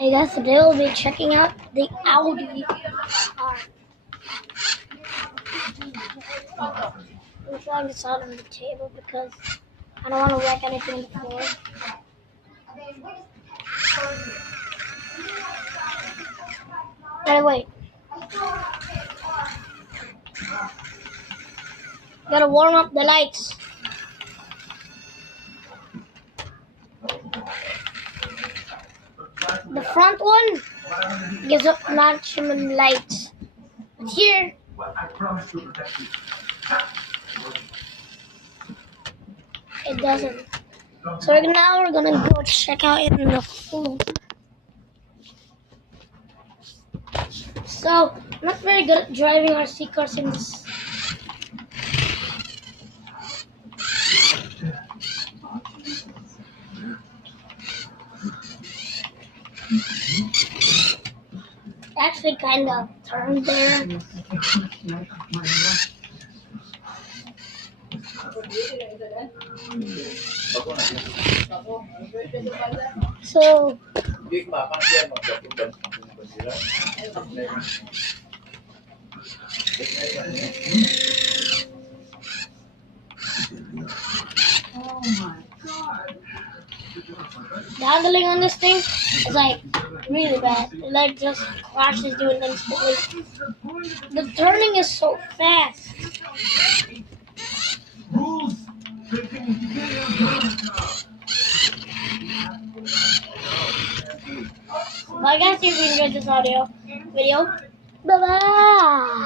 Hey guys, today we'll be checking out the Audi car. I'm throwing this out on the table because I don't want to wreck anything on the floor. Wait. Gotta warm up the lights. The front one gives up maximum lights. But here, it doesn't. So now we're gonna go check out it in the full. So, I'm not very good at driving RC cars in this. Actually kind of turned there. So oh my God. the handling on this thing is like really bad. It like just crashes you instantly. The turning is so fast. Bye guys, if you enjoyed this video. Bye bye.